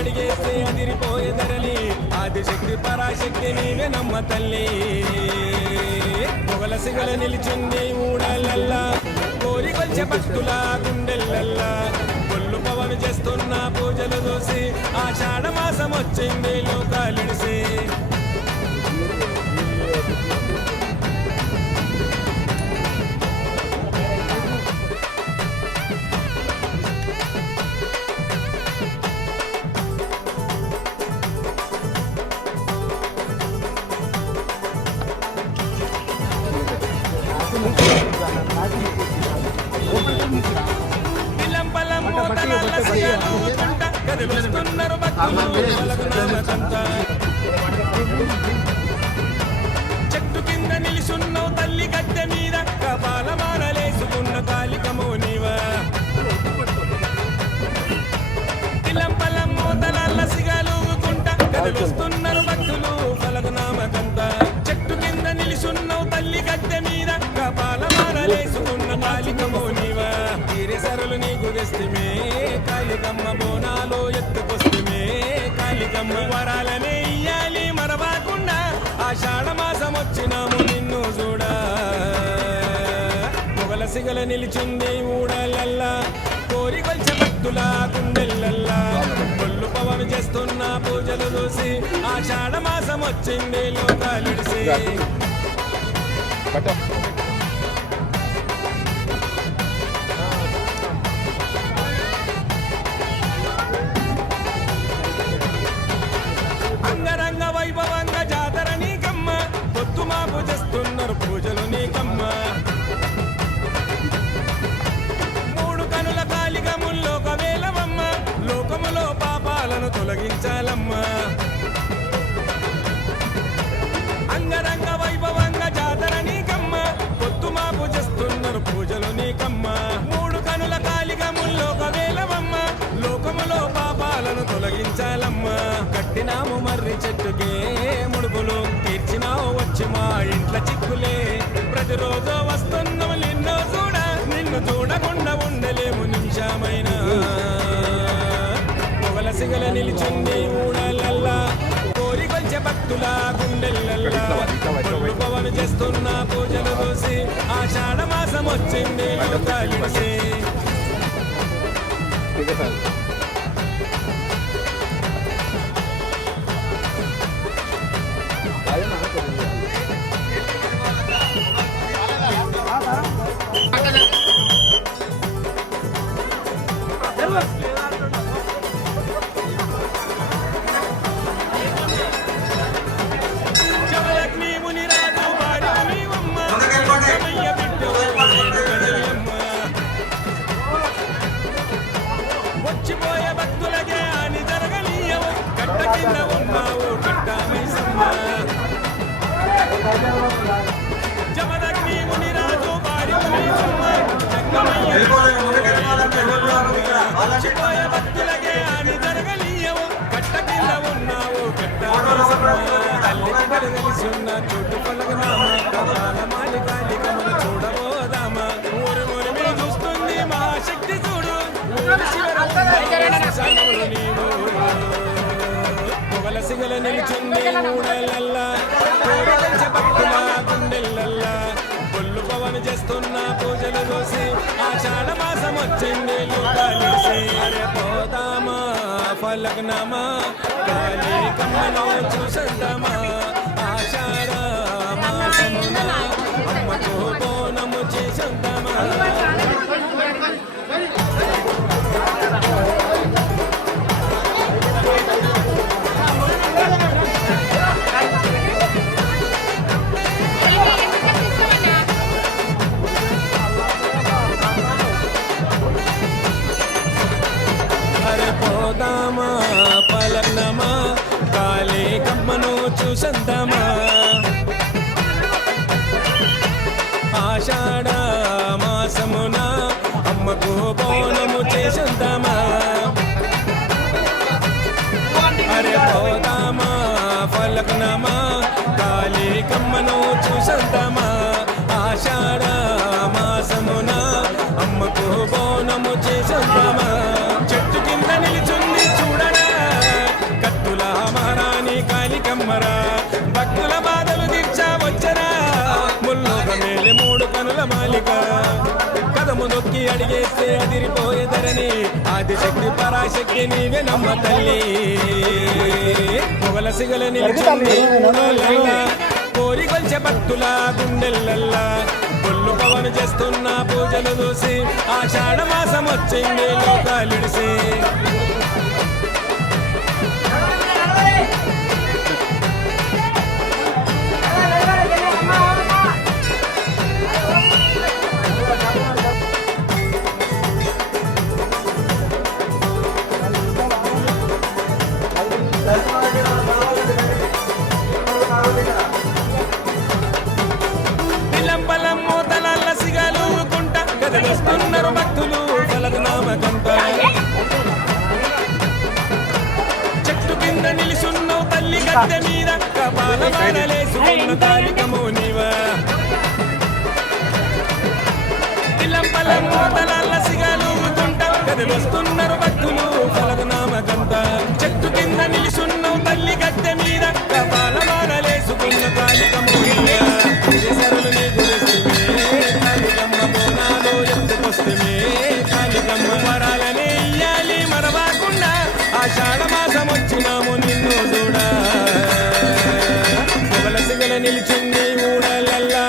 అడిగేస్తే అదిరిపోయే ధరలి. ఆదిశక్తి పరాశక్తి నీవే నమ్మ తల్లి. పొగల సిగల నిలిచింది ఊడలల్లా కోరి కొంచె భక్తుల గుండెల్లల్లా. ఒళ్ళు పవను చేస్తున్న పూజలు చూసి ఆషాఢ మాసం వచ్చింది లోకాలిడిసి చెట్టు కింద నిలిసున్నావు తల్లి గద్దె మీద కపాల మాలలేసుకున్న కాలికమో నీవా తిలంపలం మోతనాల సిగలూతుంట కదలుస్తున్నారు భక్తులు పలుకు నామకంత చెట్టు కింద నిలిసున్నావు తల్లి గద్దె మీద కపాల మాలలేసుకున్న నిలిచింది ఊడలల్లా. కోరికొల్చే భక్తుల గుండెల్లల్లా పొల్లు పవన్ చేస్తున్న పూజలు చూసి ఆషాఢ మాసం వచ్చింది లోకాలిడిసి తొలగించాలమ్మా. అంగరంగ వైభవంగా జాతర నీకమ్మ పొత్తు మాపు చేస్తున్నారు పూజలు నీకమ్మ. మూడు కనుల కాలిగా ముల్లోక వేలవమ్మ లోకములో పాపాలను తొలగించాలమ్మా. కట్టినాము మర్రి చెట్టుకే ముడుపులు తీర్చినావు వచ్చి మా ఇంట్ల చిక్కులే. ప్రతిరోజు వస్తున్నాం నిలిచింది ఊడలల్లా కోరికొల్చే భక్తుల గుండెల్లల్లా పవను చేస్తున్న పూజలు చూసి ఆషాఢ మాసం వచ్చింది లోకాలిడిసి ఉన్న చోటు పలుకునామా కపాల మాలి కాలికములు చూడబోదామా ఊరు మీద చూస్తుంది మహాశక్తి చూడు పొగల సిగల నిలిచింది ఊడలల్లా భక్తుల భవన్ చేస్తున్నా చేస్తున్న పూజలు చూసి ఆషాఢ మాసం వచ్చింది అరే పోదామా ఫలగ్నమా కాళీ కమ్మలో చూసద్దామా ఆషాఢ మాసమున అమ్మకు బోనము చేసద్దామా. కమ్మను చూసద్దామా ఆషాఢ మాసమున అమ్మకు బోనము చేసద్దామా అరే పోదామా ఫలకునమా కాళీ కమ్మను చూసంతమా. ఆషాఢ మాసమున అమ్మకు బోనము చేసంతమా. కనుల మాలిక కదము నొక్కి అడిగేస్తే అదిరిపోయేదరని. ఆదిశక్తి పరాశక్తి నీవే నమ్మ తల్లి. పొగల సిగల నిలిచింది ఊరలల్లా. భక్తుల గుండెల్లల్లా. కొల్లు పవన్ చేస్తున్న పూజలు చూసి ఆషాఢ మాసం వచ్చింది లోకాలిడిసి. నిలుసున్నారు భక్తులు ఫలకనామకంట చెట్టు కింద నిలిసున్నావు తల్లి గద్దె మీద. కపాల బాణలేసుకున్న తాలికము నీవా సరళు నీకు కాళికమ్మ బోనాలు ఎత్తుకొస్తుమే కాళికమ్మ వరాలనే ఇయ్యాలి మరవాకుండా. ఆషాఢ మాసం వచ్చినాము నిన్ను చూడా. పొగల సిగల నిలిచింది ఊడలల్లా.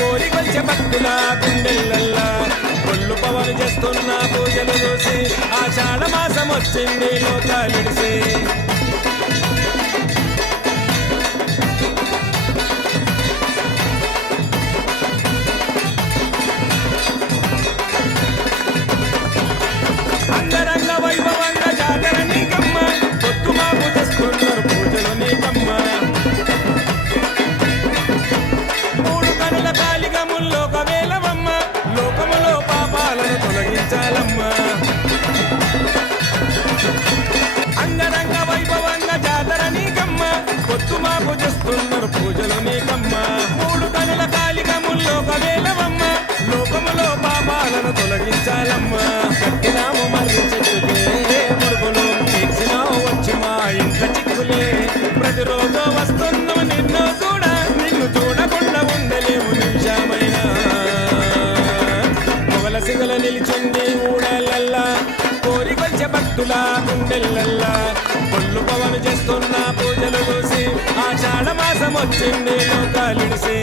కోరి కొల్చె భక్తుల గుండెల్లల్లా కొల్లు పవన్ చేస్తున్నా ఆషాఢ మాసం వచ్చింది లోకాలిడిసి. పాపాలను తొలగించాలమ్మ. కట్టినాము మర్రి చెట్టుకే ముడుగులు తెచ్చినావు వచ్చి మా ఇంట్లో చిక్కులే. ప్రతిరోజు వస్తున్నాము నిన్ను చూడ నిన్ను చూడకుండా ఉండలేము నిమిషమైనా. పొగల సిగల నిలిచింది ఊడలల్లా. కోరి కొంచె భక్తుల గుండెల్లల్లా. పళ్ళు పవన్ చేస్తున్న పూజలు చూసి ఆషాఢ మాసం వచ్చింది లోకాలిడిసి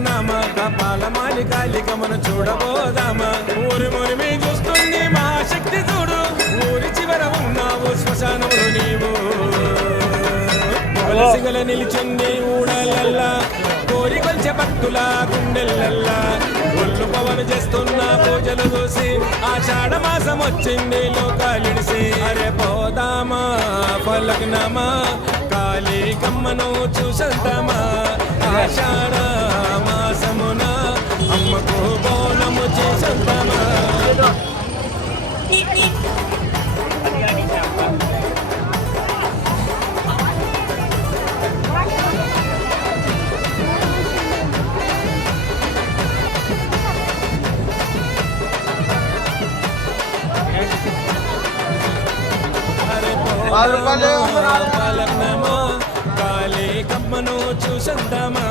చుట్టు పలకనామా కపాల మాలి కాలికమను చూడబోదామా? ఊరి మురిమి చూస్తుంది మహాశక్తి చూడు. ఊరి చివర ఉన్నావు శ్మశానములు నీవు. సిగల నిలిచింది ఊడలల్లా కోరి కొలిచే భక్తుల గుండెల్లల్లా. ఒళ్ళు పవన్ చేస్తున్న పూజలు చూసి ఆషాఢ మాసం వచ్చింది లోకాలిడిసి అరే పోదామా పలకనామా కాళీ కమ్మను చూసంతమా ఆషాఢ మాసమున అమ్మకు బోనము చేసంతమా అరే ఆరు రూపాయలు కమ్మను చూసంతమా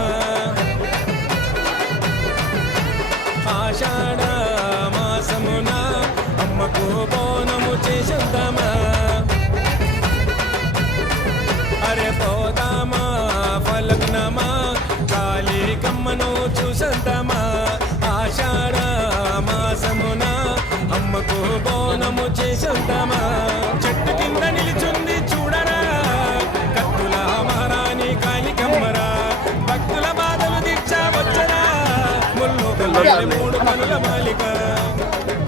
మాలిక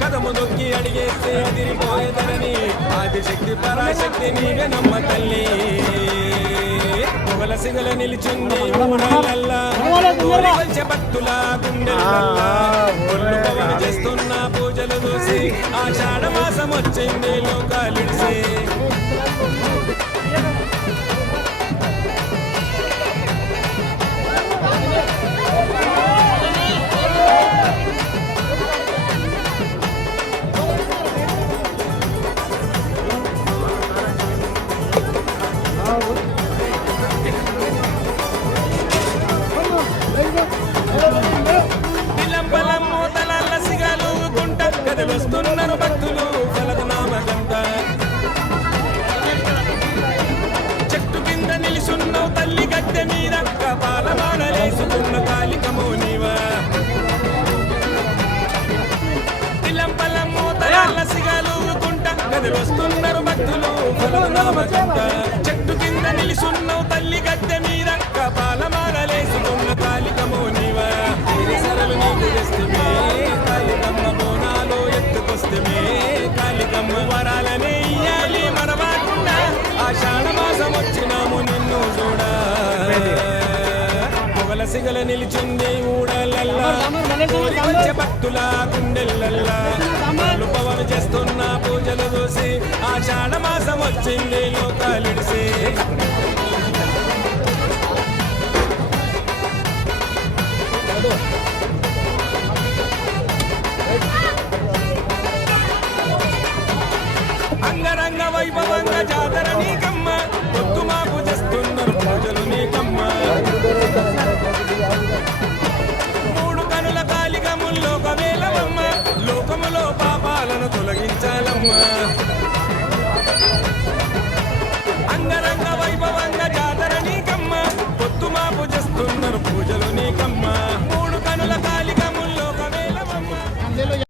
కదము దొక్కి అడిగేస్తే అదిరిపోయేదనని. ఆదిశక్తి పరాశక్తి నీవే నమ్మ తల్లి. పొగల సిగల నిలిచింది మూడలల్లా కోరి భక్తుల చేస్తున్న పూజలు చూసి ఆషాఢ మాసం వచ్చింది లోకాలిడిసి కదిలొస్తున్నారు భక్తులు. చెట్టు కింద నిలుసున్న తల్లి గద్దె మీద. కపాల మాలలేసుకున్న పొగల సిగల నిలిచింది ఊడలల్లా. భక్తుల పవన చేస్తున్న పూజలు చూసి ఆషాఢ మాసం వచ్చింది లోకాలిడిసి. అంగరంగ వైభవంగా జాతర